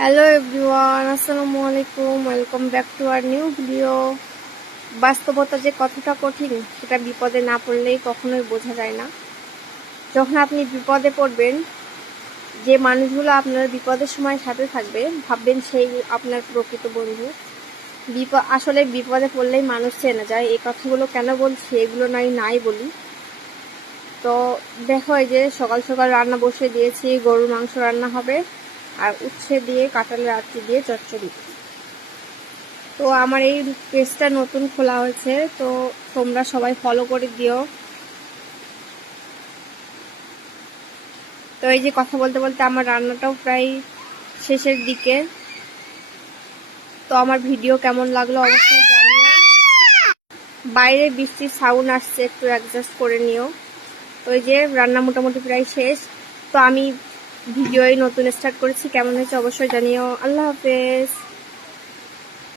Hello everyone, আসসালামু আলাইকুম। Welcome back to our new video. বাস্তবতা যে কতটা কঠিন সেটা বিপদে না পড়লেই কখনোই বোঝা যায় না। যখন আপনি বিপদে পড়বেন, যে মানুষগুলো আপনার বিপদের সময় সাথে থাকবে ভাববেন সেই আপনার প্রকৃত বন্ধু। আসলে বিপদে পড়লেই মানুষ চেনা যায়। এই কথাগুলো কেন বলছি, এগুলো নাই বলি। তো দেখো, এই যে সকাল সকাল রান্না বসিয়ে দিয়েছি, গরুর মাংস রান্না হবে আর উচ্ছে দিয়ে কাঁঠালের আটি দিয়ে চচ্চড়ি। তো আমার এই পেজটা নতুন খোলা হয়েছে, তো তোমরা সবাই ফলো করে দিও। তো এই যে কথা বলতে বলতে আমার রান্নাটাও প্রায় শেষের দিকে। তো আমার ভিডিও কেমন লাগলো অবশ্যই জানিও। বাইরে বৃষ্টির সাউন্ড আসছে, একটু অ্যাডজাস্ট করে নিও। তো এই যে রান্না মোটামুটি প্রায় শেষ। তো আমি ভিডিও নতুন স্টার্ট করেছি, কেমন হয়েছে অবশ্যই জানিও। আল্লাহ হাফেজ।